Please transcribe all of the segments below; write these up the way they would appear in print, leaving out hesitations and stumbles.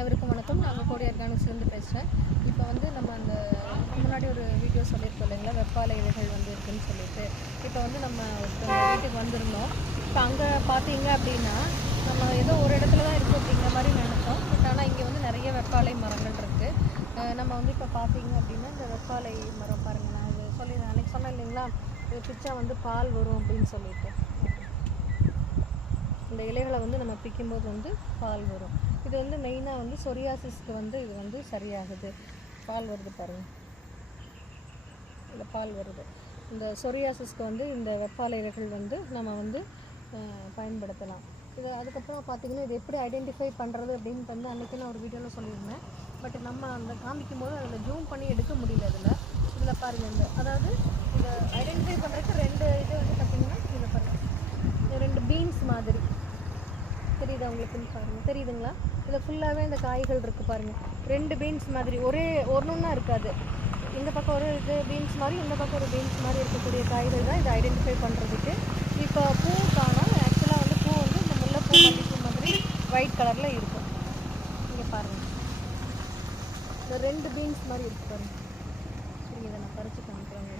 அனைவருக்கும் வணக்கம். நாங்கள் கோடி ஆர்கானிக்ஸ்லேருந்து பேசுகிறேன். இப்போ வந்து நம்ம அந்த முன்னாடி ஒரு வீடியோ சொல்லியிருக்கோம் இல்லைங்களா, வெப்பாலை இலைகள் வந்து இருக்குதுன்னு சொல்லிட்டு. இப்போ வந்து நம்ம ஒருத்தவங்க வீட்டுக்கு வந்திருந்தோம். இப்போ அங்கே பார்த்தீங்க அப்படின்னா நம்ம ஏதோ ஒரு இடத்துல தான் இருக்குது அப்படிங்கிற மாதிரி நினைச்சோம். பட் ஆனால் இங்கே வந்து நிறைய வெப்பாலை மரங்கள் இருக்குது. நம்ம வந்து இப்போ பார்த்தீங்க அப்படின்னா இந்த வெப்பாலை மரம் பாருங்கள், நான் அது அன்றைக்கி சொன்னேன் இல்லைங்களா, இது பிச்சா வந்து பால் வரும் அப்படின்னு சொல்லிட்டு. இந்த இலைகளை வந்து நம்ம பிக்கும்போது வந்து பால் வரும். இது வந்து மெயினாக வந்து சொரியாசிஸ்க்கு வந்து இது வந்து சரியாகுது. பால் வருது பாருங்கள், இந்த பால் வருது. இந்த சொரியாசிஸ்க்கு வந்து இந்த வெப்பாலை இலைகள் வந்து நம்ம வந்து பயன்படுத்தலாம். இது அதுக்கப்புறம் பார்த்திங்கன்னா இது எப்படி ஐடென்டிஃபை பண்ணுறது அப்படின்ட்டு வந்து அன்றைக்கி நான் ஒரு வீடியோவில் சொல்லியிருந்தேன். பட் நம்ம அந்த காமிக்கும் போது அதில் ஜூம் பண்ணி எடுக்க முடியல. இதில் பாருங்கள், இந்த அதாவது இதை ஐடென்டிஃபை பண்ணுறதுக்கு ரெண்டு இது வந்து பார்த்திங்கன்னா இதில் பாருங்கள், ரெண்டு பீன்ஸ் மாதிரி தெரியுதா உங்களுக்குன்னு பாருங்கள், தெரியுதுங்களா? இதில் ஃபுல்லாகவே இந்த காய்கள் இருக்குது பாருங்கள், ரெண்டு பீன்ஸ் மாதிரி ஒரே ஒன்றுன்னா இருக்காது. இந்த பக்கம் ஒரு இது பீன்ஸ் மாதிரி, இந்த பக்கம் ஒரு பீன்ஸ் மாதிரி இருக்கக்கூடிய காய்கள் தான் இதை ஐடென்டிஃபை பண்ணுறதுக்கு. இப்போ பூ காணோம். ஆக்சுவலாக வந்து பூ வந்து இந்த முல்லைப்பூ மல்லிப்பூ மாதிரி ஒயிட் கலரில் இருக்கும். இங்கே பாருங்கள், இந்த ரெண்டு பீன்ஸ் மாதிரி இருக்குது பாருங்கள். சரி, இதை நான் பறித்து காமிக்கிறேங்க.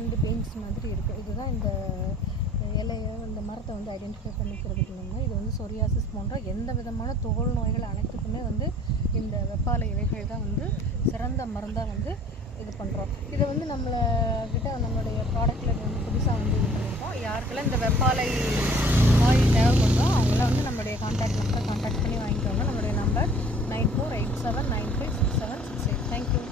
ரெண்டு பீன்ஸ் மாதிரி இருக்குது. இதுதான் இந்த இலையை, இந்த மரத்தை வந்து ஐடென்டிஃபை பண்ணிக்கிறதுக்கு நம்ம இது வந்து சொரியாசிஸ் போன்ற எந்த விதமான தோல் நோய்கள் அனைத்துக்குமே வந்து இந்த வெப்பாலை இலைகள் தான் வந்து சிறந்த மருந்தாக வந்து இது பண்ணுறோம். இதை வந்து நம்மளுடைய ப்ராடக்டில் இது வந்து புதுசாக வந்து இது பண்ணியிருக்கோம். யாருக்கெல்லாம் இந்த வெப்பாலை ஆயில் தேவைப்படுறோ அவங்களாம் வந்து நம்மளுடைய கான்டாக்ட் நம்பரை கான்டாக்ட் பண்ணி வாங்கிக்கோங்க. நம்மளுடைய நம்பர் 9487936768. தேங்க்யூ.